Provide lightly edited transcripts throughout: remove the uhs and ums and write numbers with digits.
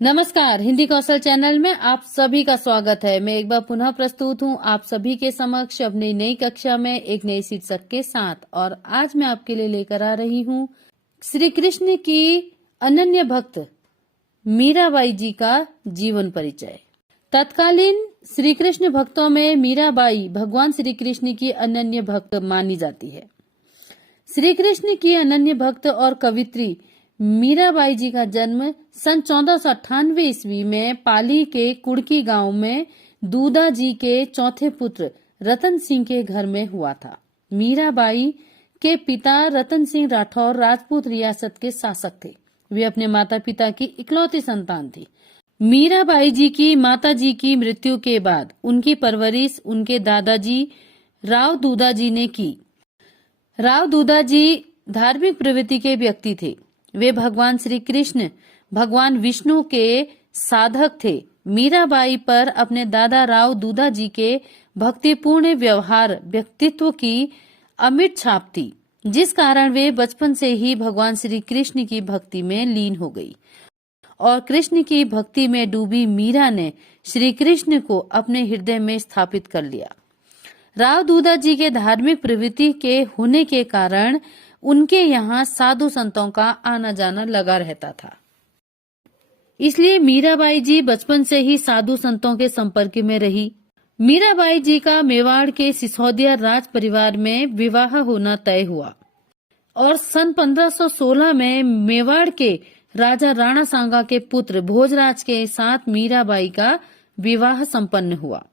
नमस्कार, हिंदी कौशल चैनल में आप सभी का स्वागत है। मैं एक बार पुनः प्रस्तुत हूँ आप सभी के समक्ष अपनी नई कक्षा में एक नई शीर्षक के साथ। और आज मैं आपके लिए लेकर आ रही हूँ श्री कृष्ण की अनन्य भक्त मीराबाई जी का जीवन परिचय। तत्कालीन श्री कृष्ण भक्तों में मीराबाई भगवान श्री कृष्ण की अनन्य भक्त मानी जाती है। श्री कृष्ण की अनन्य भक्त और कवित्री मीराबाई जी का जन्म सन 1498 ईस्वी में पाली के कुड़की गांव में दूधा जी के चौथे पुत्र रतन सिंह के घर में हुआ था। मीराबाई के पिता रतन सिंह राठौर राजपूत रियासत के शासक थे। वे अपने माता पिता की इकलौती संतान थी। मीराबाई जी की माता जी की मृत्यु के बाद उनकी परवरिश उनके दादाजी राव दूधा जी ने की। राव दूधा जी धार्मिक प्रवृत्ति के व्यक्ति थे। वे भगवान श्री कृष्ण भगवान विष्णु के साधक थे। मीराबाई पर अपने दादा राव दूधा जी के भक्तिपूर्ण व्यवहार व्यक्तित्व की अमिट छाप थी, जिस कारण वे बचपन से ही भगवान श्री कृष्ण की भक्ति में लीन हो गई और कृष्ण की भक्ति में डूबी मीरा ने श्री कृष्ण को अपने हृदय में स्थापित कर लिया। राव दूधा जी के धार्मिक प्रवृत्ति के होने के कारण उनके यहाँ साधु संतों का आना जाना लगा रहता था। इसलिए मीराबाई जी बचपन से ही साधु संतों के संपर्क में रही। मीराबाई जी का मेवाड़ के सिसोदिया राज परिवार में विवाह होना तय हुआ और सन 1516 में मेवाड़ के राजा राणा सांगा के पुत्र भोजराज के साथ मीराबाई का विवाह संपन्न हुआ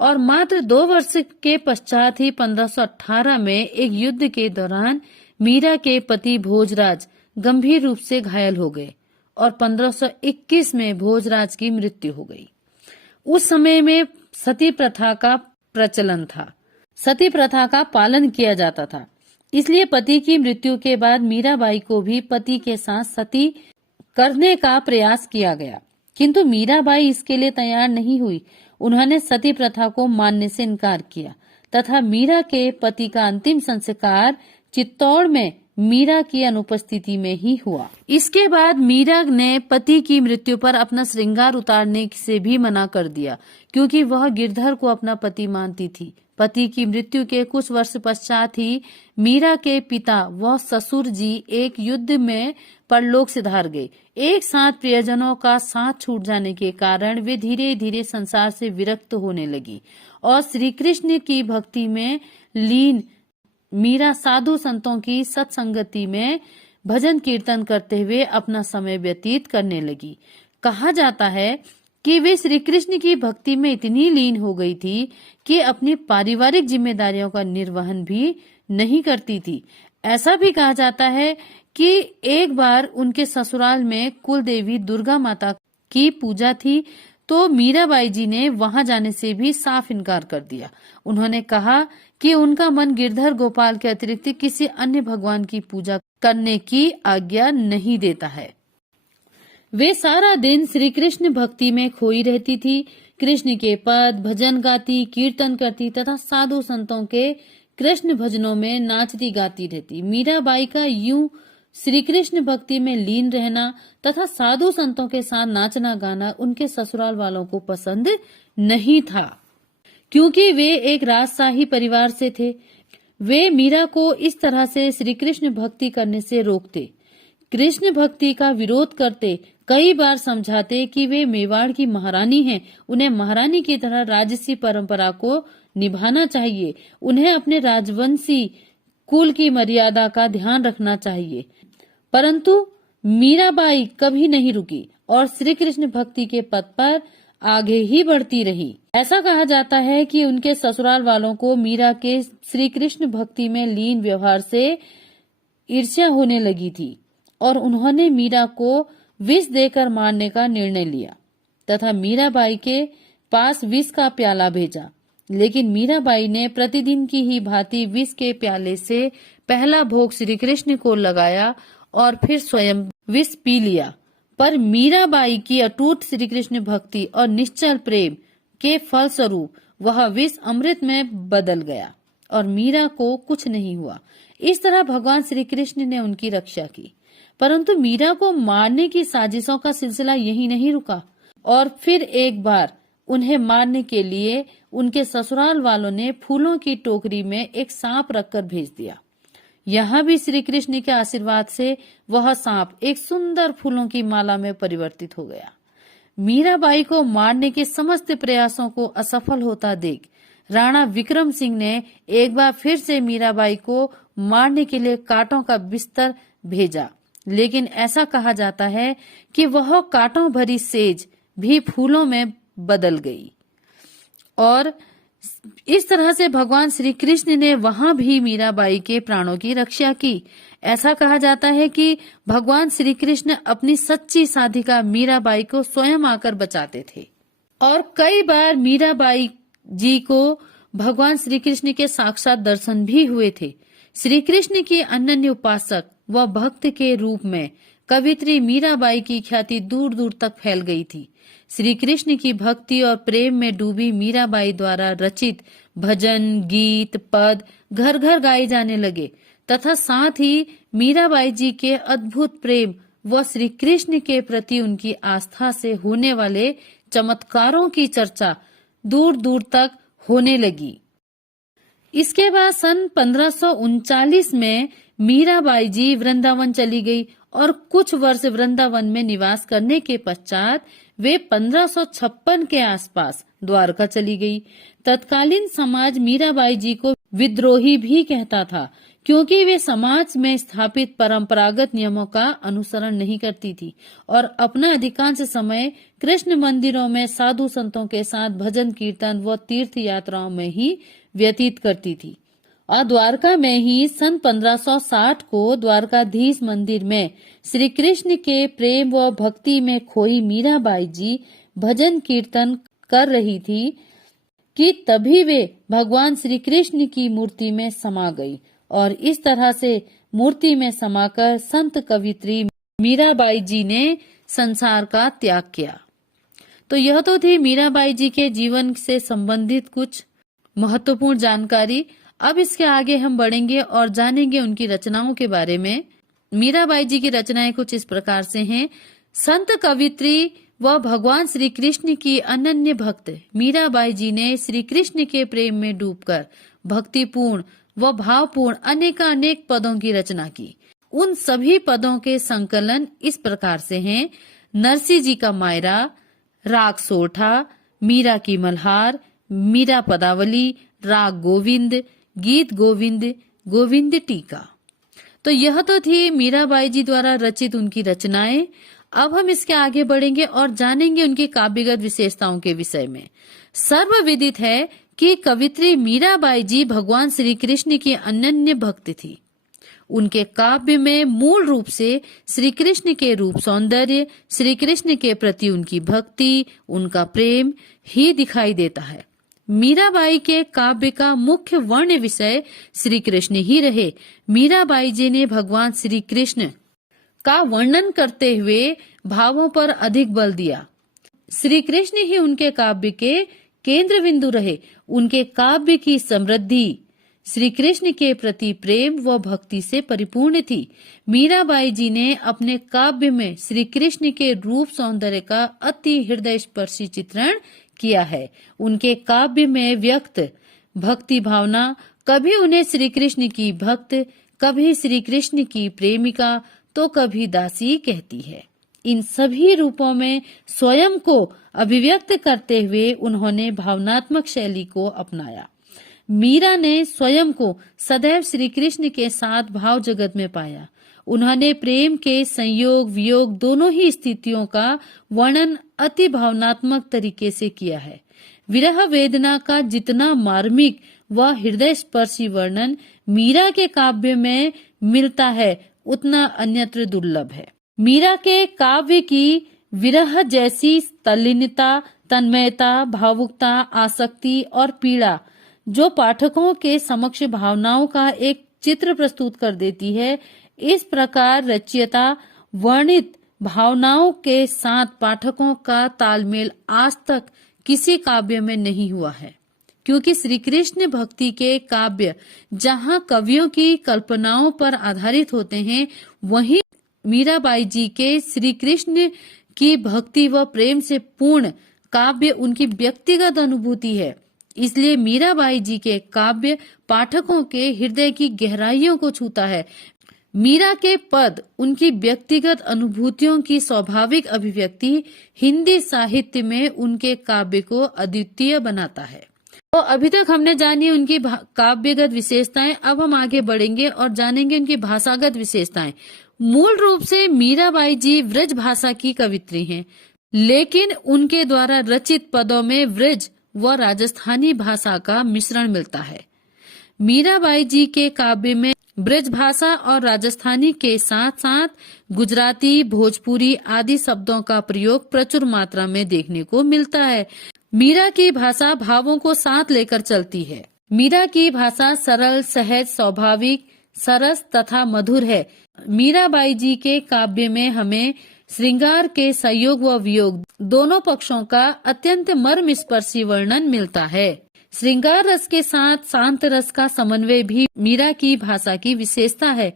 और मात्र 2 वर्ष के पश्चात ही 1518 में एक युद्ध के दौरान मीरा के पति भोजराज गंभीर रूप से घायल हो गए और 1521 में भोजराज की मृत्यु हो गई। उस समय में सती प्रथा का प्रचलन था। सती प्रथा का पालन किया जाता था। इसलिए पति की मृत्यु के बाद मीराबाई को भी पति के साथ सती करने का प्रयास किया गया, किंतु मीराबाई इसके लिए तैयार नहीं हुई। उन्होंने सती प्रथा को मानने से इनकार किया तथा मीरा के पति का अंतिम संस्कार चित्तौड़ में मीरा की अनुपस्थिति में ही हुआ। इसके बाद मीरा ने पति की मृत्यु पर अपना श्रृंगार उतारने से भी मना कर दिया, क्योंकि वह गिरधर को अपना पति मानती थी। पति की मृत्यु के कुछ वर्ष पश्चात ही मीरा के पिता व ससुर जी एक युद्ध में परलोक सिधार गए। एक साथ प्रियजनों का साथ छूट जाने के कारण वे धीरे धीरे संसार से विरक्त होने लगी और श्री कृष्ण की भक्ति में लीन मीरा साधु संतों की सत्संगति में भजन कीर्तन करते हुए अपना समय व्यतीत करने लगी। कहा जाता है कि वे श्री कृष्ण की भक्ति में इतनी लीन हो गई थी कि अपनी पारिवारिक जिम्मेदारियों का निर्वहन भी नहीं करती थी। ऐसा भी कहा जाता है कि एक बार उनके ससुराल में कुल देवी दुर्गा माता की पूजा थी, तो मीराबाई जी ने वहां जाने से भी साफ इनकार कर दिया। उन्होंने कहा कि उनका मन गिरधर गोपाल के अतिरिक्त किसी अन्य भगवान की पूजा करने की आज्ञा नहीं देता है। वे सारा दिन श्री कृष्ण भक्ति में खोई रहती थी। कृष्ण के पद भजन गाती, कीर्तन करती तथा साधु संतों के कृष्ण भजनों में नाचती गाती रहती। मीराबाई का यूं श्री कृष्ण भक्ति में लीन रहना तथा साधु संतों के साथ नाचना गाना उनके ससुराल वालों को पसंद नहीं था, क्योंकि वे एक राजशाही परिवार से थे। वे मीरा को इस तरह से श्री कृष्ण भक्ति करने से रोकते, कृष्ण भक्ति का विरोध करते, कई बार समझाते कि वे मेवाड़ की महारानी हैं, उन्हें महारानी की तरह राजसी परंपरा को निभाना चाहिए, उन्हें अपने राजवंशी कुल की मर्यादा का ध्यान रखना चाहिए। परंतु मीराबाई कभी नहीं रुकी और श्री कृष्ण भक्ति के पथ पर आगे ही बढ़ती रही। ऐसा कहा जाता है कि उनके ससुराल वालों को मीरा के श्री कृष्ण भक्ति में लीन व्यवहार से ईर्ष्या होने लगी थी और उन्होंने मीरा को विष देकर मारने का निर्णय लिया तथा मीराबाई के पास विष का प्याला भेजा। लेकिन मीराबाई ने प्रतिदिन की ही भांति विष के प्याले से पहला भोग श्री कृष्ण को लगाया और फिर स्वयं विष पी लिया। पर मीराबाई की अटूट श्री कृष्ण भक्ति और निश्चल प्रेम के फलस्वरूप वह विष अमृत में बदल गया और मीरा को कुछ नहीं हुआ। इस तरह भगवान श्री कृष्ण ने उनकी रक्षा की। परंतु मीरा को मारने की साजिशों का सिलसिला यही नहीं रुका और फिर एक बार उन्हें मारने के लिए उनके ससुराल वालों ने फूलों की टोकरी में एक सांप रखकर भेज दिया। यहाँ भी श्री कृष्ण के आशीर्वाद से वह सांप एक सुंदर फूलों की माला में परिवर्तित हो गया। मीराबाई को मारने के समस्त प्रयासों को असफल होता देख राणा विक्रम सिंह ने एक बार फिर से मीराबाई को मारने के लिए कांटों का बिस्तर भेजा, लेकिन ऐसा कहा जाता है कि वह कांटों भरी सेज भी फूलों में बदल गई और इस तरह से भगवान श्री कृष्ण ने वहां भी मीराबाई के प्राणों की रक्षा की। ऐसा कहा जाता है कि भगवान श्री कृष्ण अपनी सच्ची साधिका मीराबाई को स्वयं आकर बचाते थे और कई बार मीराबाई जी को भगवान श्री कृष्ण के साक्षात दर्शन भी हुए थे। श्री कृष्ण की अनन्य उपासक व भक्त के रूप में कवित्री मीराबाई की ख्याति दूर दूर तक फैल गई थी। श्री कृष्ण की भक्ति और प्रेम में डूबी मीराबाई द्वारा रचित भजन, गीत, पद घर घर गाए जाने लगे तथा साथ ही मीराबाई जी के अद्भुत प्रेम व श्री कृष्ण के प्रति उनकी आस्था से होने वाले चमत्कारों की चर्चा दूर दूर तक होने लगी। इसके बाद सन 1539 में मीराबाई जी वृंदावन चली गई और कुछ वर्ष वृंदावन में निवास करने के पश्चात वे 1556 के आसपास द्वारका चली गई। तत्कालीन समाज मीराबाई जी को विद्रोही भी कहता था क्योंकि वे समाज में स्थापित परंपरागत नियमों का अनुसरण नहीं करती थी और अपना अधिकांश समय कृष्ण मंदिरों में साधु संतों के साथ भजन कीर्तन व तीर्थ यात्राओं में ही व्यतीत करती थी। और द्वारका में ही सन 1560 को द्वारकाधीश मंदिर में श्री कृष्ण के प्रेम व भक्ति में खोई मीराबाई जी भजन कीर्तन कर रही थी कि तभी वे भगवान श्री कृष्ण की मूर्ति में समा गई और इस तरह से मूर्ति में समाकर संत कवित्री मीराबाई जी ने संसार का त्याग किया। तो यह तो थी मीराबाई जी के जीवन से संबंधित कुछ महत्वपूर्ण जानकारी। अब इसके आगे हम बढ़ेंगे और जानेंगे उनकी रचनाओं के बारे में। मीराबाई जी की रचनाएं कुछ इस प्रकार से हैं। संत कवित्री व भगवान श्री कृष्ण की अनन्य भक्त मीराबाई जी ने श्री कृष्ण के प्रेम में डूबकर भक्तिपूर्ण व भावपूर्ण अनेक पदों की रचना की। उन सभी पदों के संकलन इस प्रकार से हैं: नरसी जी का मायरा, राग सोठा, मीरा की मल्हार, मीरा पदावली, राग गोविंद, गीत गोविंद, गोविंद टीका। तो यह तो थी मीराबाई जी द्वारा रचित उनकी रचनाएं। अब हम इसके आगे बढ़ेंगे और जानेंगे उनकी काव्यगत विशेषताओं के विषय में। सर्वविदित है कि कवित्री मीराबाई जी भगवान श्री कृष्ण की अनन्य भक्त थी। उनके काव्य में मूल रूप से श्री कृष्ण के रूप सौंदर्य, श्री कृष्ण के प्रति उनकी भक्ति, उनका प्रेम ही दिखाई देता है। मीराबाई के काव्य का मुख्य वर्ण विषय श्री कृष्ण ही रहे। मीराबाई जी ने भगवान श्री कृष्ण का वर्णन करते हुए भावों पर अधिक बल दिया। श्री कृष्ण ही उनके काव्य के केंद्र बिंदु रहे। उनके काव्य की समृद्धि श्री कृष्ण के प्रति प्रेम व भक्ति से परिपूर्ण थी। मीराबाई जी ने अपने काव्य में श्री कृष्ण के रूप सौंदर्य का अति हृदय स्पर्शी चित्रण किया है। उनके काव्य में व्यक्त भक्ति भावना कभी उन्हें श्री कृष्ण की भक्त, कभी श्री कृष्ण की प्रेमिका, तो कभी दासी कहती है। इन सभी रूपों में स्वयं को अभिव्यक्त करते हुए उन्होंने भावनात्मक शैली को अपनाया। मीरा ने स्वयं को सदैव श्री कृष्ण के साथ भाव जगत में पाया। उन्होंने प्रेम के संयोग वियोग दोनों ही स्थितियों का वर्णन अति भावनात्मक तरीके से किया है। विरह वेदना का जितना मार्मिक व हृदय स्पर्शी वर्णन मीरा के काव्य में मिलता है उतना अन्यत्र दुर्लभ है। मीरा के काव्य की विरह जैसी तल्लीनता, तन्मयता, भावुकता, आसक्ति और पीड़ा जो पाठकों के समक्ष भावनाओं का एक चित्र प्रस्तुत कर देती है, इस प्रकार रचयिता वर्णित भावनाओं के साथ पाठकों का तालमेल आज तक किसी काव्य में नहीं हुआ है। क्योंकि श्री कृष्ण भक्ति के काव्य जहाँ कवियों की कल्पनाओं पर आधारित होते हैं, वहीं मीराबाई जी के श्री कृष्ण की भक्ति व प्रेम से पूर्ण काव्य उनकी व्यक्तिगत अनुभूति है। इसलिए मीराबाई जी के काव्य पाठकों के हृदय की गहराइयों को छूता है। मीरा के पद उनकी व्यक्तिगत अनुभूतियों की स्वाभाविक अभिव्यक्ति हिंदी साहित्य में उनके काव्य को अद्वितीय बनाता है। तो अभी तक हमने जानी उनकी काव्यगत विशेषताएं। अब हम आगे बढ़ेंगे और जानेंगे उनकी भाषागत विशेषताएं। मूल रूप से मीराबाई जी व्रज भाषा की कवित्री हैं, लेकिन उनके द्वारा रचित पदों में व्रज व राजस्थानी भाषा का मिश्रण मिलता है। मीराबाई जी के काव्य में ब्रज भाषा और राजस्थानी के साथ साथ गुजराती, भोजपुरी आदि शब्दों का प्रयोग प्रचुर मात्रा में देखने को मिलता है। मीरा की भाषा भावों को साथ लेकर चलती है। मीरा की भाषा सरल, सहज, स्वाभाविक, सरस तथा मधुर है। मीराबाई जी के काव्य में हमें श्रृंगार के संयोग व वियोग दोनों पक्षों का अत्यंत मर्मस्पर्शी वर्णन मिलता है। श्रृंगार रस के साथ शांत रस का समन्वय भी मीरा की भाषा की विशेषता है।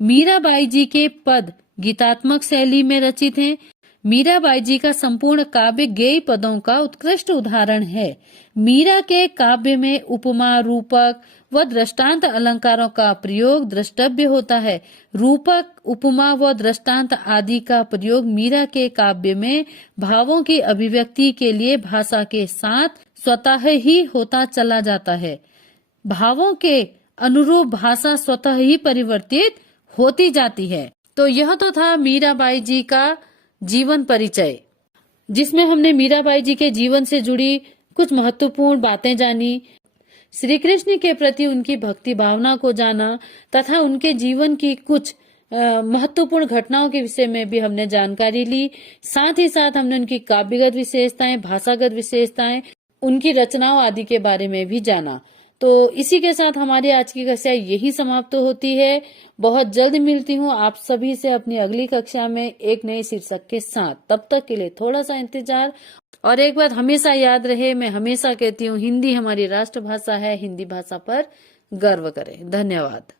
मीराबाई जी के पद गीतात्मक शैली में रचित हैं। मीराबाई जी का संपूर्ण काव्य गेय पदों का उत्कृष्ट उदाहरण है। मीरा के काव्य में उपमा, रूपक व दृष्टांत अलंकारों का प्रयोग द्रष्टव्य होता है। रूपक, उपमा व दृष्टांत आदि का प्रयोग मीरा के काव्य में भावों की अभिव्यक्ति के लिए भाषा के साथ स्वतः ही होता चला जाता है। भावों के अनुरूप भाषा स्वतः ही परिवर्तित होती जाती है। तो यह तो था मीराबाई जी का जीवन परिचय, जिसमें हमने मीराबाई जी के जीवन से जुड़ी कुछ महत्वपूर्ण बातें जानी, श्री कृष्ण के प्रति उनकी भक्ति भावना को जाना तथा उनके जीवन की कुछ महत्वपूर्ण घटनाओं के विषय में भी हमने जानकारी ली। साथ ही साथ हमने उनकी काव्यगत विशेषताएं, भाषागत विशेषताएं, उनकी रचनाओं आदि के बारे में भी जाना। तो इसी के साथ हमारी आज की कक्षा यही समाप्त होती है। बहुत जल्द मिलती हूँ आप सभी से अपनी अगली कक्षा में एक नए शीर्षक के साथ। तब तक के लिए थोड़ा सा इंतजार। और एक बात हमेशा याद रहे, मैं हमेशा कहती हूँ, हिंदी हमारी राष्ट्रभाषा है। हिंदी भाषा पर गर्व करें। धन्यवाद।